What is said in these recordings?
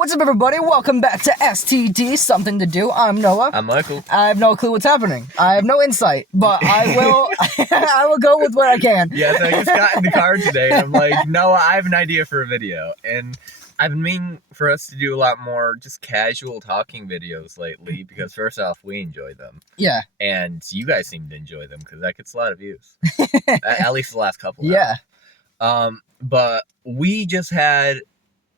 What's up, everybody? Welcome back to STD, Something to Do. I'm Noah. I'm Michael. I have no clue what's happening. I have no insight, but I will I will go with what I can. Yeah, so I just got in the car today, and I'm like, Noah, I have an idea for a video. And I've been meaning for us to do a lot more just casual talking videos lately, because first off, we enjoy them. Yeah. And you guys seem to enjoy them, because that gets a lot of views. At least the last couple. Yeah. But we just had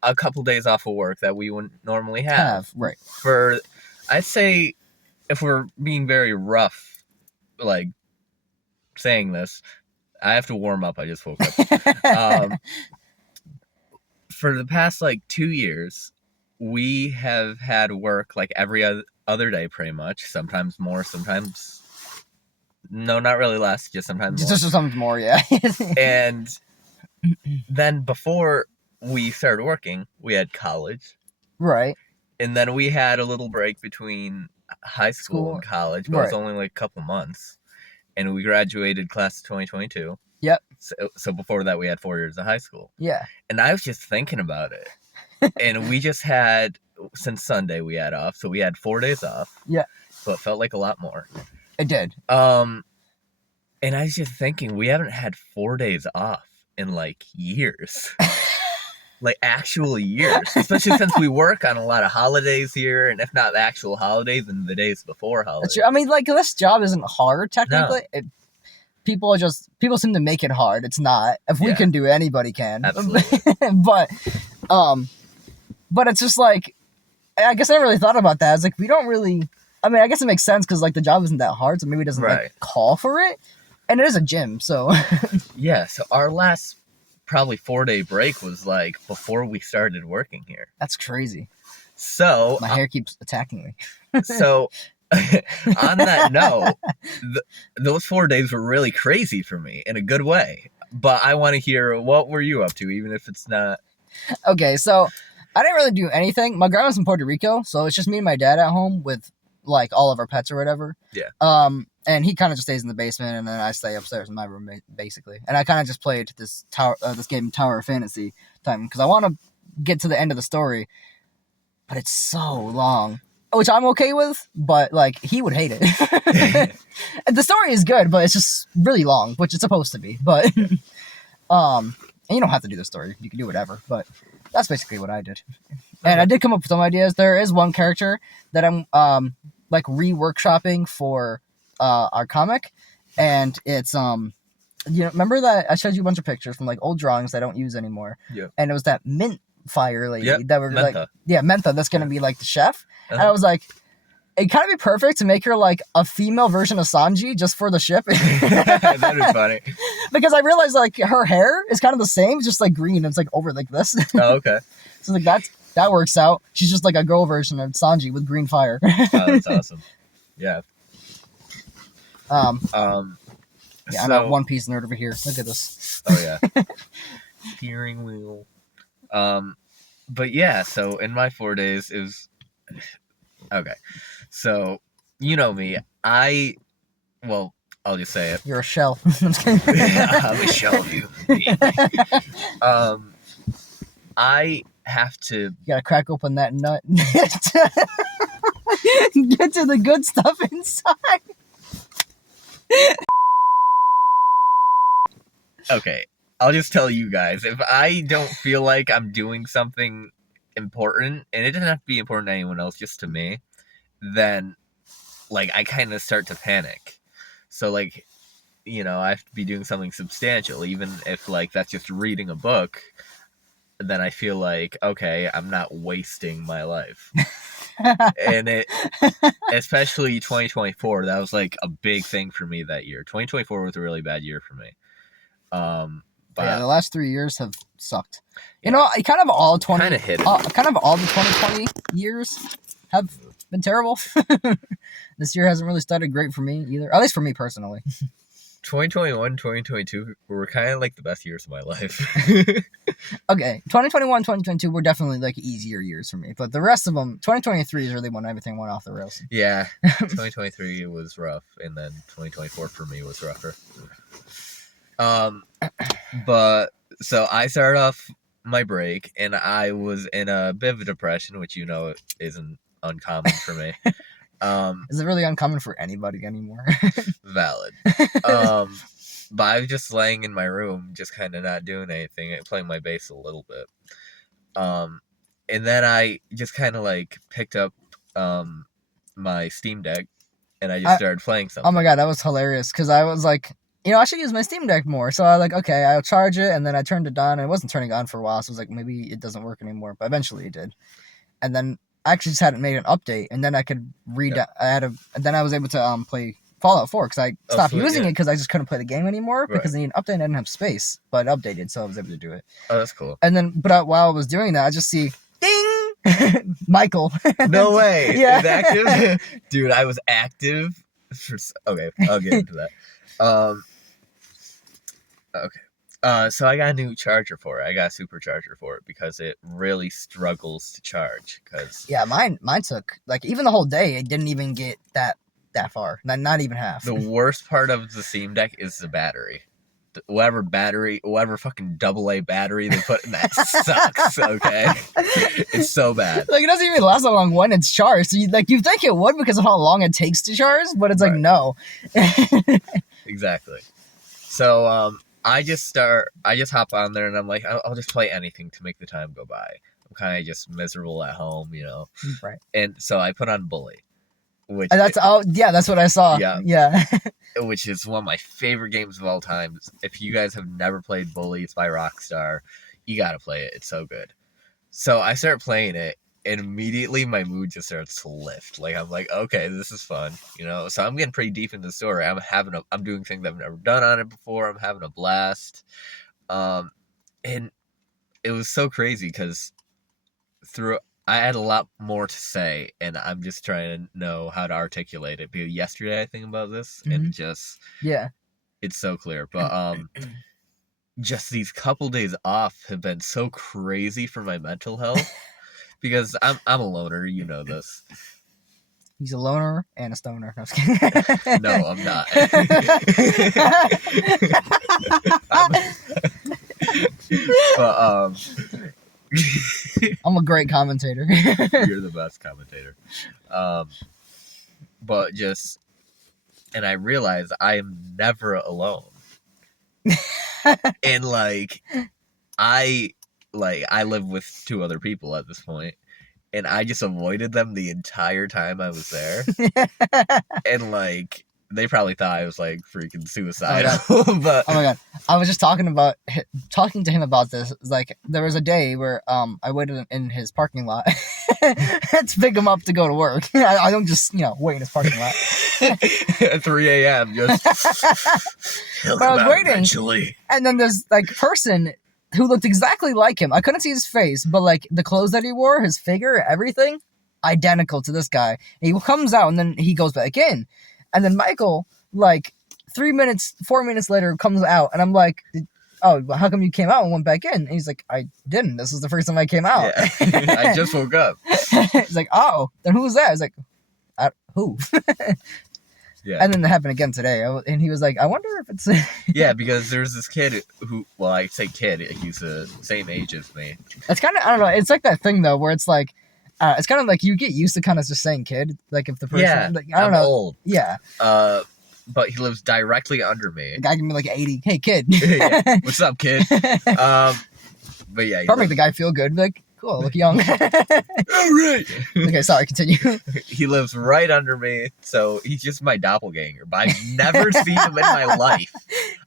a couple days off of work that we wouldn't normally have. Right. For, I'd say, if we're being very rough, like, saying this, I have to warm up. I just woke up. For the past, 2 years, we have had work, every other day, pretty much. Sometimes more, sometimes... No, not really less, just sometimes more. Just something more, yeah. And then before we started working, we had college. Right. And then we had a little break between high school and college, but it was only a couple months. And we graduated class of 2022. Yep. So before that, we had 4 years of high school. Yeah. And I was just thinking about it. And we just had, since Sunday, we had off. So we had 4 days off. Yeah. So it felt like a lot more. It did. And I was just thinking, we haven't had 4 days off in, years. Actual years. Especially since we work on a lot of holidays here. And if not the actual holidays, then the days before holidays. I mean, this job isn't hard, technically. No. People seem to make it hard. It's not. If we can do it, anybody can. Absolutely. but it's just I guess I never really thought about that. It's we don't really. I mean, I guess it makes sense because the job isn't that hard, so maybe it doesn't call for it. And it is a gym, so. Yeah. So our last probably 4-day break was before we started working here. That's crazy. So my hair keeps attacking me. So. On that note, those 4 days were really crazy for me in a good way. But I want to hear, what were you up to, even if it's not... Okay, so I didn't really do anything. My grandma's in Puerto Rico, so it's just me and my dad at home with, all of our pets or whatever. Yeah. And he kind of just stays in the basement, and then I stay upstairs in my room, basically. And I kind of just played this game, Tower of Fantasy time, because I want to get to the end of the story. But it's so long. Which I'm okay with, but he would hate it. The story is good, but it's just really long, which it's supposed to be. But and you don't have to do the story; you can do whatever. But that's basically what I did. And I did come up with some ideas. There is one character that I'm reworkshopping for our comic, and it's remember that I showed you a bunch of pictures from old drawings I don't use anymore. Yeah. And it was that mint fire lady that were Mentha. Mentha. That's gonna be the chef. And I was it kind of be perfect to make her a female version of Sanji just for the ship. That'd be funny. Because I realized her hair is kind of the same, just green. It's over this. Oh, okay. So that works out. She's just a girl version of Sanji with green fire. Oh, that's awesome. Yeah. Yeah, I'm a One Piece nerd over here. Look at this. Oh yeah. Steering wheel. But yeah, so in my 4 days it was okay. So you know me. I'll just say it. You're a shell. I'm a shell of you. I have to. You gotta crack open that nut. Get to the good stuff inside. Okay. I'll just tell you guys, if I don't feel like I'm doing something important, and it doesn't have to be important to anyone else, just to me, then, I kind of start to panic. So, I have to be doing something substantial, even if, that's just reading a book, then I feel okay, I'm not wasting my life. And especially 2024, that was, a big thing for me that year. 2024 was a really bad year for me. But yeah, the last 3 years have sucked. Kind of all the 2020 years have been terrible. This year hasn't really started great for me either. At least for me personally. 2021, 2022 were kind of the best years of my life. Okay, 2021, 2022 were definitely easier years for me. But the rest of them, 2023 is really when everything went off the rails. Yeah, 2023 was rough, and then 2024 for me was rougher. But so I started off my break, and I was in a bit of a depression, which isn't uncommon for me. Is it really uncommon for anybody anymore? Valid. But I was just laying in my room, just kind of not doing anything, playing my bass a little bit. And then I just kind of like picked up my Steam Deck, and I just started playing something. Oh my god, that was hilarious, because I was like, I should use my Steam Deck more. So I was like, okay, I'll charge it, and then I turned it on, and it wasn't turning on for a while, so I was like, maybe it doesn't work anymore, but eventually it did. And then I actually just hadn't made an update, and then I could read. Yeah. And then I was able to play Fallout 4, because I stopped using it because I just couldn't play the game anymore, because I needed an update and I didn't have space, but it updated, so I was able to do it. Oh, that's cool. And then, but while I was doing that, I just see, ding! Michael. No way. Yeah. Is active? Dude, I was active for... Okay, I'll get into that. Okay. So I got a new charger for it. I got a supercharger for it because it really struggles to charge. Yeah, mine took, like, even the whole day, it didn't even get that far. Not even half. The worst part of the Steam Deck is the battery. Whatever fucking AA battery they put in that sucks, okay? It's so bad. Like, it doesn't even last that long when it's charged. So you think it would because of how long it takes to charge, but it's like, no. Exactly. So, I just hop on there and I'm like, I'll just play anything to make the time go by. I'm kind of just miserable at home, Right. And so I put on Bully. That's what I saw. Yeah. Which is one of my favorite games of all time. If you guys have never played Bully, it's by Rockstar. You gotta play it. It's so good. So I start playing it, and immediately my mood just starts to lift. Like, I'm like, okay, this is fun, So I'm getting pretty deep in the story. I'm doing things I've never done on it before. I'm having a blast. And it was so crazy because I had a lot more to say, and I'm just trying to know how to articulate it. Because yesterday I think about this, and just it's so clear. But just these couple days off have been so crazy for my mental health because I'm a loner. You know this. He's a loner and a stoner. No, I'm just kidding. No, I'm not. But I'm a great commentator. You're the best commentator. But and I realize I am never alone. And I live with 2 other people at this point, and I just avoided them the entire time I was there. And they probably thought I was freaking suicidal. But oh my god, I was just talking to him about this. Like, there was a day where I waited in his parking lot to pick him up to go to work. I don't just wait in his parking lot at 3 a.m. Just but I was waiting eventually. And then there's person who looked exactly like him. I couldn't see his face, but the clothes that he wore, his figure, everything identical to this guy. And he comes out and then he goes back in. And then Michael, 4 minutes later, comes out, and I'm like, oh, how come you came out and went back in? And he's like, I didn't. This is the first time I came out. Yeah. I just woke up. He's like, oh, then who was that? I was like, who? Yeah. And then it happened again today. And he was like, I wonder if it's... Yeah, because there's this kid who, well, I say kid, he's the same age as me. It's kind of, I don't know, it's like that thing, though, where it's it's kind of like you get used to kind of just saying kid, if the person, I don't know. Old. Yeah. But he lives directly under me. The guy can be 80. Hey, kid. Yeah. What's up, kid? But yeah. Probably make the guy feel good. Cool, look young. All right. Okay, sorry, continue. He lives right under me, so he's just my doppelganger. But I've never seen him in my life.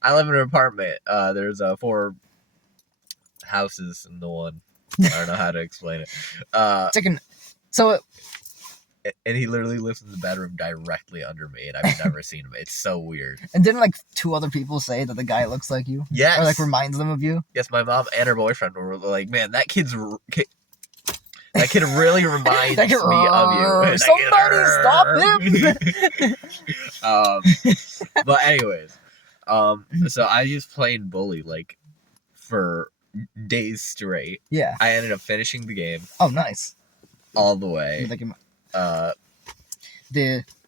I live in an apartment. There's 4 houses in the one. I don't know how to explain it. And he literally lives in the bedroom directly under me, and I've never seen him. It's so weird. And didn't 2 other people say that the guy looks like you? Yes. Or reminds them of you? Yes, my mom and her boyfriend were like, man, that kid really reminds me of you. Somebody stop him! But anyways, so I just played Bully for days straight. Yeah. I ended up finishing the game. Oh, nice. All the way.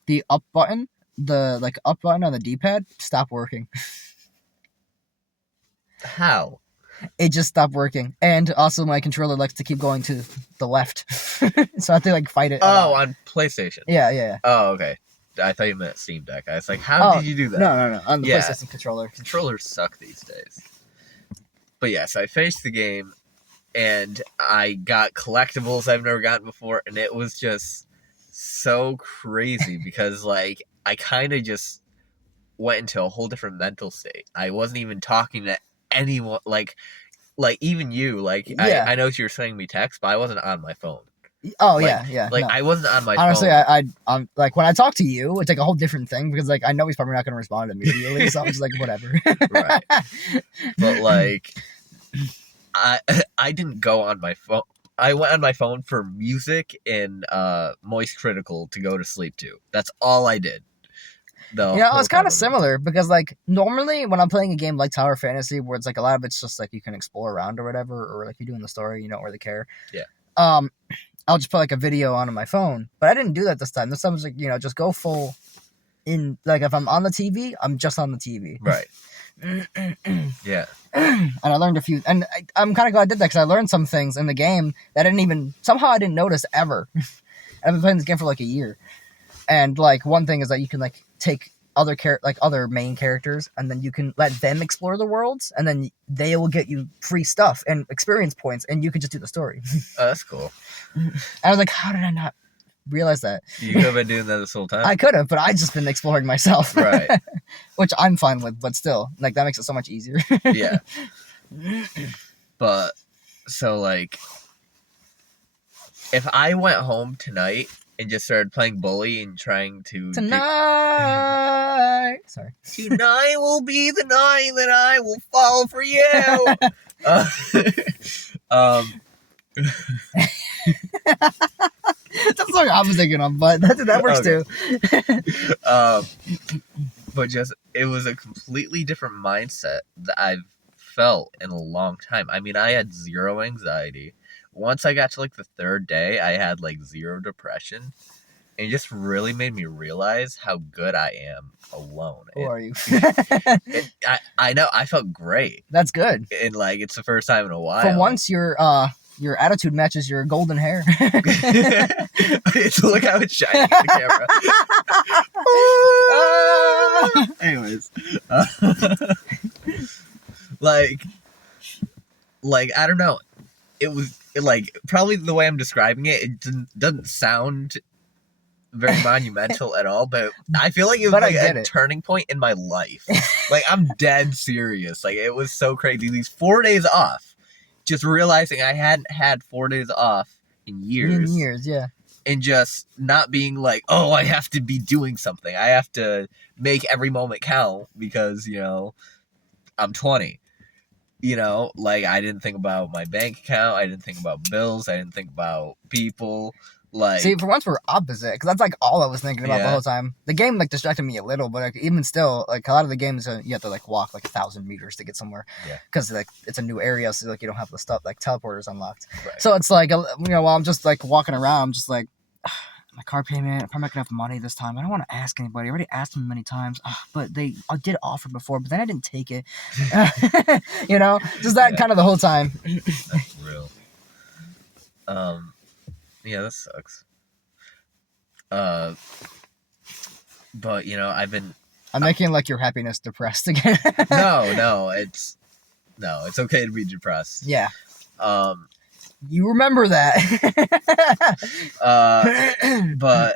The up button, the up button on the D-pad stopped working. How? it just stopped working. And also, my controller likes to keep going to the left, so I have to like fight it. Oh, on PlayStation. Yeah. Oh, okay. I thought you meant Steam Deck. I was like, how did you do that? No. On the Yeah. PlayStation controller. Controllers suck these days. But yes, I finished the game, and I got collectibles I've never gotten before, and it was just so crazy because, like, I kind of just went into a whole different mental state. I wasn't even talking to anyone, like even you. Like, Yeah. I know you were sending me text, but I wasn't on my phone. Oh Like- yeah. Like, No. I wasn't on my Honestly, phone. I'm like when I talk to you, it's like a whole different thing because like I know he's probably not going to respond immediately, so I'm just like whatever. Right. But like, I didn't go on my phone. I went on my phone for music and Moist Critical to go to sleep to. That's all I did. It's kind of similar because like normally when I'm playing a game like Tower Fantasy, where it's like a lot of it's just like you can explore around or whatever, or like you're doing the story, you don't really care. Yeah. I'll just put like a video on my phone, but I didn't do that this time. This time was like just go full in. Like if I'm on the TV, I'm just on the TV. Right. Yeah. And I learned a few, and I'm kind of glad I did that because I learned some things in the game that I didn't notice ever. I've been playing this game for like a year, and like one thing is that you can like take other main characters, and then you can let them explore the worlds, and then they will get you free stuff and experience points, and you can just do the story. Oh, that's cool. And I was like, how did I not realize that? You could have been doing that this whole time. I could have, but I just been exploring myself, Right. which I'm fine with, but still, like that makes it so much easier. Yeah. But so like, if I went home tonight and just started playing Bully and trying to Tonight. Sorry. Tonight will be the night that I will fall for you. That's the song I was thinking of, but that works Okay. too. But just it was a completely different mindset that I've felt in a long time. I mean, I had zero anxiety. Once I got to like the third day, I had like zero depression. It just really made me realize how good I am alone. Who are you? I know, I felt great. That's good. And like, it's the first time in a while. For once, your attitude matches your golden hair. It's look how it's shining in the camera. Anyways, like I don't know. It was like probably the way I'm describing it. It doesn't sound very monumental at all, but I feel like it was But I like get a it. turning point in my life. Like I'm dead serious. Like it was so crazy. These 4 days off, just realizing I hadn't had 4 days off in years. Yeah. And just not being like, oh, I have to be doing something. I have to make every moment count because, I'm 20. Like I didn't think about my bank account. I didn't think about bills. I didn't think about people. Like, See, for once we're opposite, because that's like all I was thinking about the Yeah. whole time. The game like distracted me a little, but like, even still, like a lot of the games you have to like walk like 1,000 meters to get somewhere. Yeah. Because like it's a new area, so like you don't have the stuff like teleporters unlocked. right. So it's like while I'm just like walking around, I'm just like, my car payment. I'm probably not gonna have money this time. I don't want to ask anybody. I already asked them many times, but I did offer before, but then I didn't take it. Just that Yeah. kind of the whole time. That's real. Yeah, that sucks. But I've been I'm making like your happiness depressed again. no, it's okay to be depressed. Yeah, Um, you remember that. but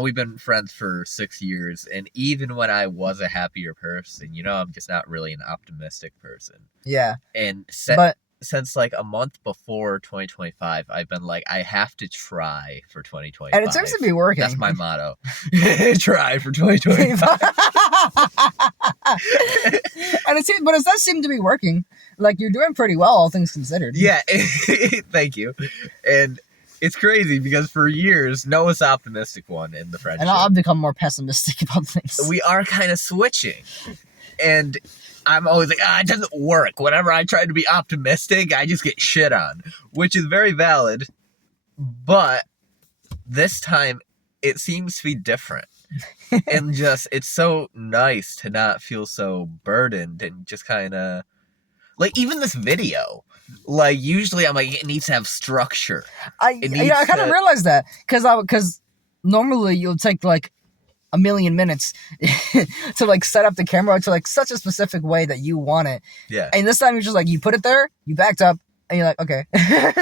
we've been friends for 6 years, and even when I was a happier person, I'm just not really an optimistic person. Yeah, And but since like a month before 2025, I've been like, I have to try for 2025. and it seems to be working. That's my motto. Try for 2025. And it does seem to be working. Like you're doing pretty well, all things considered. Yeah, thank you. And it's crazy because for years, Noah's the optimistic one in the friendship. And I've become more pessimistic about things. We are kind of switching. And I'm always like, it doesn't work. Whenever I try to be optimistic, I just get shit on, which is very valid. But this time, it seems to be different. And just, it's so nice to not feel so burdened and just kind of, Like, even this video, like, usually I'm like, it needs to have structure. I It I kind of needs to- realized that because normally you'll take like a million minutes to like set up the camera to like such a specific way that you want it, Yeah. and this time you're just like you put it there, you backed up, and you're like okay.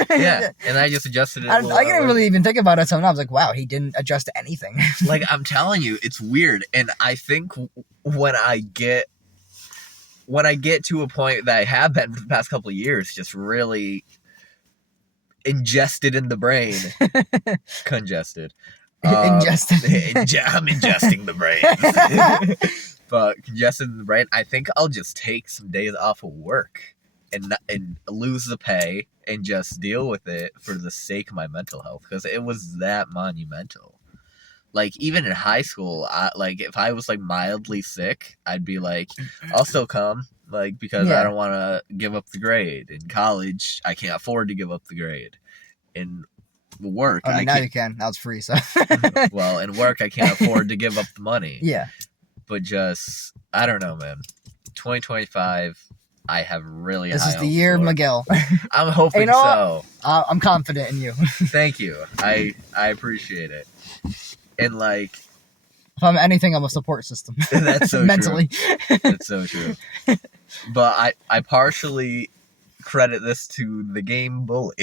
Yeah. And I just adjusted it. I didn't really even think about it, so I was like, wow, he didn't adjust anything. Like, I'm telling you, it's weird. And I think when I get to a point that I have been for the past couple of years, just really ingested in the brain, congested. Ingested. I'm ingesting the brain. But congested in the brain, I think I'll just take some days off of work and lose the pay and just deal with it for the sake of my mental health, because it was that monumental. Like, even in high school, like, if I was like mildly sick, I'd be like, I'll still come, like, because Yeah. I don't want to give up the grade. In college, I can't afford to give up the grade. In work, I mean, I now can't. you can. Now it's free, so. Well, in work, I can't afford to give up the money. Yeah. But just, I don't know, man. 2025, I have really This high is the hopes year, for. Miguel. I'm hoping You know so. I'm confident in you. Thank you. I appreciate it. And, like, If I'm anything, I'm a support system. That's so true. Mentally. that's so true. But I partially credit this to the game Bully.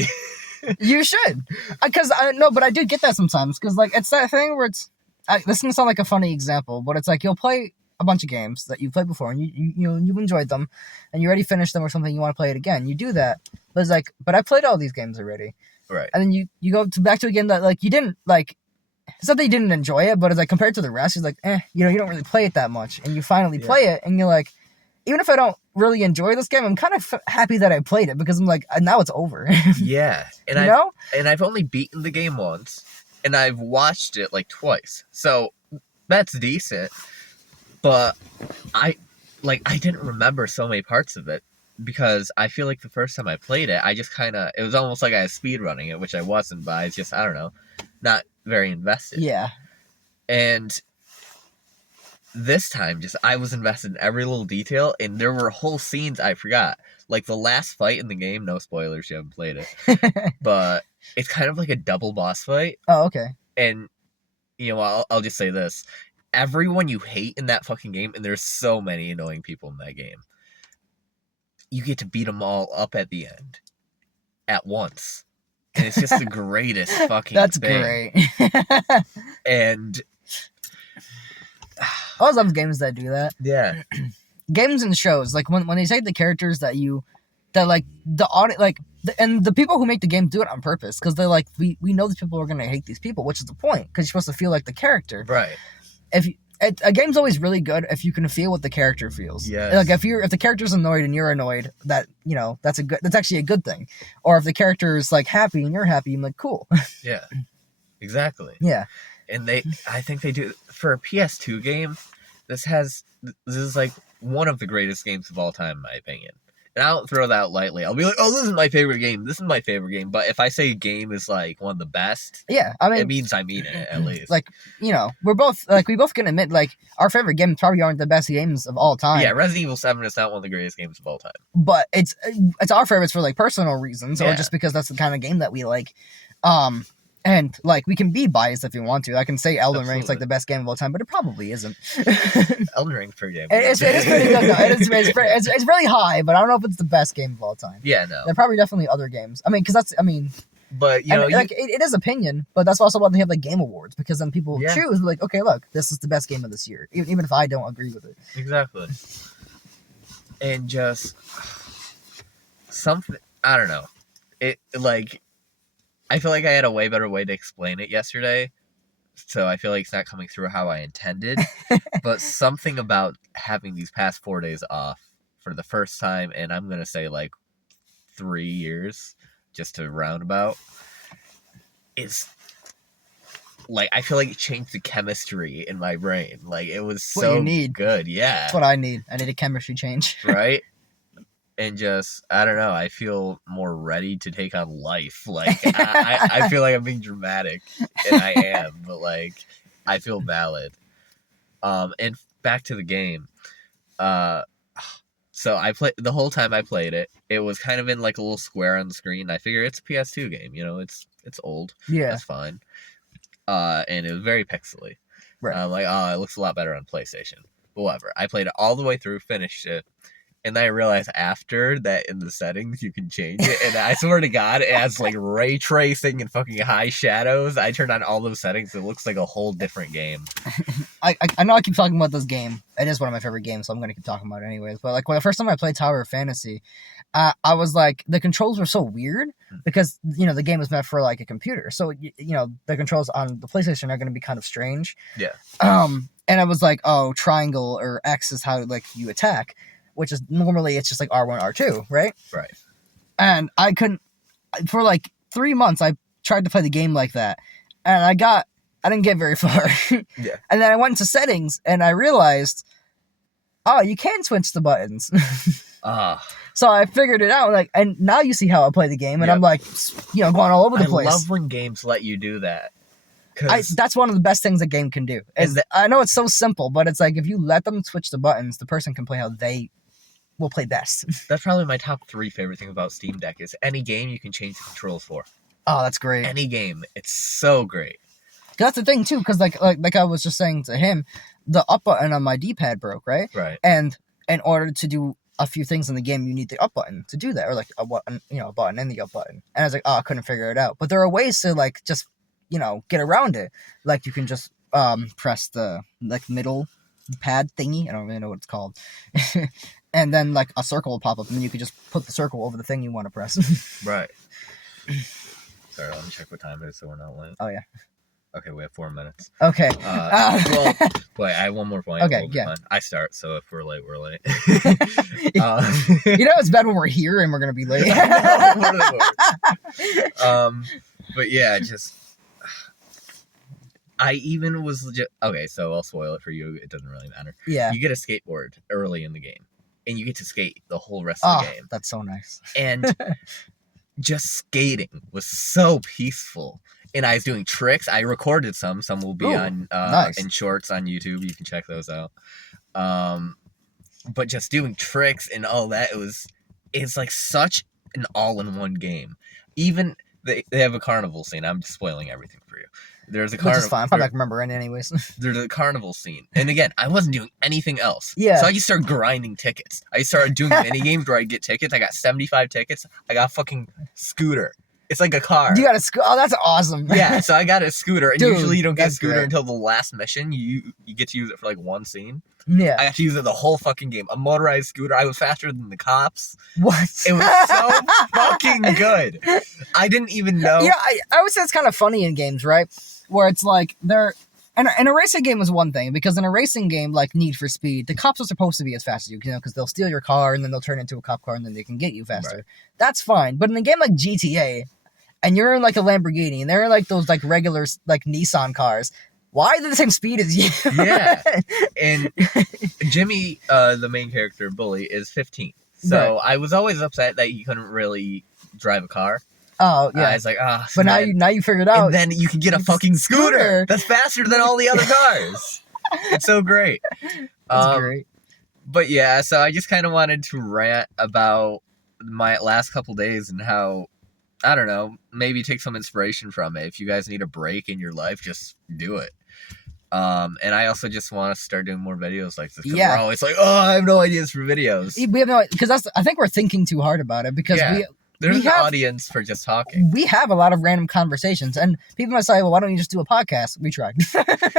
You should. Because, no, but I do get that sometimes. Because, like, it's that thing where it's... this is going to sound like a funny example, but it's like you'll play a bunch of games that you've played before, and you enjoyed them, and you already finished them or something, you want to play it again. You do that. But it's like, but I played all these games already. Right. And then you go back to a game that, like, you didn't, like... It's not that you didn't enjoy it, but it's like, compared to the rest, it's like, you don't really play it that much. And you finally play it, and you're like... Even if I don't really enjoy this game, I'm kind of happy that I played it, because I'm like, now it's over. Yeah. And You know? I've only beaten the game once, and I've watched it like twice. So that's decent. But I didn't remember so many parts of it, because I feel like the first time I played it, I just it was almost like I was speedrunning it, which I wasn't, but I was just, I don't know, not very invested. Yeah. And this time, just I was invested in every little detail, and there were whole scenes I forgot. Like the last fight in the game, no spoilers, you haven't played it, but it's kind of like a double boss fight. Oh, okay. And, I'll just say this. Everyone you hate in that fucking game, and there's so many annoying people in that game, you get to beat them all up at the end. At once. And it's just the greatest fucking That's thing. great. And... I always love games that do that. yeah. Games and shows, like when they take the characters that like the audience, like and the people who make the game do it on purpose, because they're like, we know these people are gonna hate these people, which is the point, because you're supposed to feel like the character. Right. A game's always really good if you can feel what the character feels. Yes. Like if the character's annoyed and you're annoyed, that's actually a good thing. Or if the character is like happy and you're happy, I'm like, cool. Yeah. Exactly. Yeah. And I think they do for a PS2 game. This is like one of the greatest games of all time, in my opinion. And I don't throw that out lightly. I'll be like, oh, this is my favorite game. This is my favorite game. But if I say a game is like one of the best, Yeah, I mean, it means I mean it, at least. like, we both can admit, like, our favorite games probably aren't the best games of all time. Yeah, Resident Evil 7 is not one of the greatest games of all time. But it's our favorites for like personal reasons, or Yeah. just because that's the kind of game that we like. And like we can be biased if we want to. I can say Elden Ring's like Absolutely. the best game of all time, but it probably isn't. Elden Ring's pretty damn It is pretty good though. It's really high, but I don't know if it's the best game of all time. Yeah, no. There are probably definitely other games. I mean, But, it is opinion, but that's also why they have like game awards, because then people Yeah. choose like, okay, look, this is the best game of this year, even if I don't agree with it. Exactly. And just something, I don't know. It, like, I feel like I had a way better way to explain it yesterday, so I feel like it's not coming through how I intended. But something about having these past 4 days off for the first time, and I'm going to say like 3 years, just to roundabout, is like, I feel like it changed the chemistry in my brain. Like, it was What you so need. good. Yeah. That's what I need. I need a chemistry change. Right? And just, I don't know, I feel more ready to take on life. Like, I feel like I'm being dramatic, and I am, but, like, I feel valid. And back to the game. So I played the whole time I played it. It was kind of in like a little square on the screen. I figure it's a PS2 game. You know, it's old. Yeah. That's fine. And it was very pixely. Right. I'm like, oh, it looks a lot better on PlayStation. But whatever. I played it all the way through, finished it. And then I realized after that in the settings you can change it. And I swear to God, it has like ray tracing and fucking high shadows. I turned on all those settings. It looks like a whole different game. I know I keep talking about this game. It is one of my favorite games, so I'm gonna keep talking about it anyways. But like when the first time I played Tower of Fantasy, I was like, the controls were so weird because the game was meant for like a computer, so the controls on the PlayStation are gonna be kind of strange. Yeah. And I was like, oh, triangle or X is how like you attack, which is normally it's just like R1, R2, right? Right. And I couldn't for like 3 months. I tried to play the game like that, and I didn't get very far. Yeah. And then I went into settings and I realized, oh, you can switch the buttons. So I figured it out, like, and now you see how I play the game, and Yep. I'm like, going all over the place. I love when games let you do that. That's one of the best things a game can do. I know it's so simple, but it's like if you let them switch the buttons, the person can play how they will play best. That's probably my top 3 favorite thing about Steam Deck is any game you can change the controls for. Oh, that's great. Any game. It's so great. That's the thing too, because like I was just saying to him, the up button on my D-pad broke, right? Right. And in order to do a few things in the game, you need the up button to do that, or like a button, a button and the up button. And I was like, oh, I couldn't figure it out. But there are ways to like just get around it. Like you can just press the like middle pad thingy. I don't really know what it's called. And then like a circle will pop up, and then you could just put the circle over the thing you want to press. Right. Sorry, let me check what time it is so we're not late. Oh yeah. Okay, we have 4 minutes. Okay. Well, wait, I have one more point. Okay, We'll be yeah. fine. I start, so if we're late, we're late. It's bad when we're here and we're gonna be late. But yeah, just I even was legit. Okay, so I'll spoil it for you. It doesn't really matter. Yeah. You get a skateboard early in the game, and you get to skate the whole rest of the game. That's so nice. And just skating was so peaceful. And I was doing tricks. I recorded some. Some will be on nice. in shorts on YouTube. You can check those out. But just doing tricks and all that, it's like such an all-in-one game. Even they have a carnival scene. I'm just spoiling everything for you. There's a carnival. Which is fine. I'm probably not remembering it anyways. There's a carnival scene. And again, I wasn't doing anything else. Yeah. So I just started grinding tickets. I started doing mini games where I get tickets. I got 75 tickets. I got a fucking scooter. It's like a car. You got a scooter? Oh, that's awesome. Yeah, so I got a scooter. And Dude, usually you don't get a that's scooter great. until the last mission. You get to use it for like one scene. Yeah. I got to use it the whole fucking game. A motorized scooter. I was faster than the cops. What? It was so fucking good. I didn't even know. Yeah, I would say it's kind of funny in games, right? Where it's like and a racing game is one thing, because in a racing game like Need for Speed, the cops are supposed to be as fast as you, because they'll steal your car and then they'll turn it into a cop car and then they can get you faster. Right. That's fine. But in a game like GTA, and you're in like a Lamborghini and they're in like those like regular like Nissan cars, why are they the same speed as you? Yeah. And Jimmy, the main character, Bully, is 15. So I was always upset that you couldn't really drive a car. Oh yeah. I was like, ah. But now you figured out. And then you can get a fucking scooter that's faster than all the other cars. It's so great. That's great. But yeah, so I just kind of wanted to rant about my last couple days and how, I don't know, maybe take some inspiration from it. If you guys need a break in your life, just do it. And I also just want to start doing more videos like this. Yeah. We're always like, oh, I have no ideas for videos. We have no, because I think we're thinking too hard about it, because Yeah. There's we an have- audience for just talking. we have a lot of random conversations, and people might say, well, why don't you just do a podcast? We tried.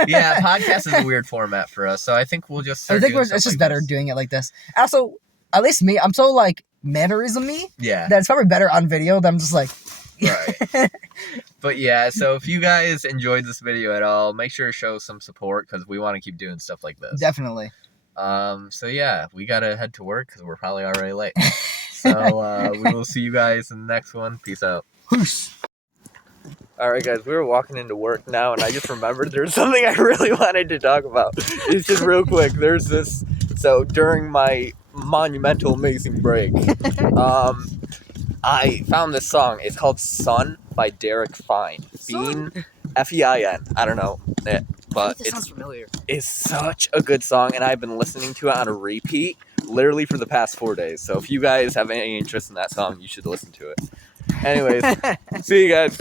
Yeah, podcast is a weird format for us, so I think we'll just start I think doing it's stuff just like better this. doing it like this. Also, at least me, I'm so like mannerism-y Yeah. that it's probably better on video than I'm just like... Right. But yeah, so if you guys enjoyed this video at all, make sure to show some support, because we want to keep doing stuff like this. Definitely. So yeah, we gotta head to work because we're probably already late. So we will see you guys in the next one. Peace out. Alright guys, we were walking into work now and I just remembered there's something I really wanted to talk about. It's just real quick. There's this, so during my monumental amazing break, I found this song. It's called Sun by Derek Fine. Bean, F-E-I-N. I don't know it, but This sounds familiar. it's such a good song and I've been listening to it on a repeat literally for the past 4 days. So if you guys have any interest in that song, you should listen to it. Anyways, see you guys.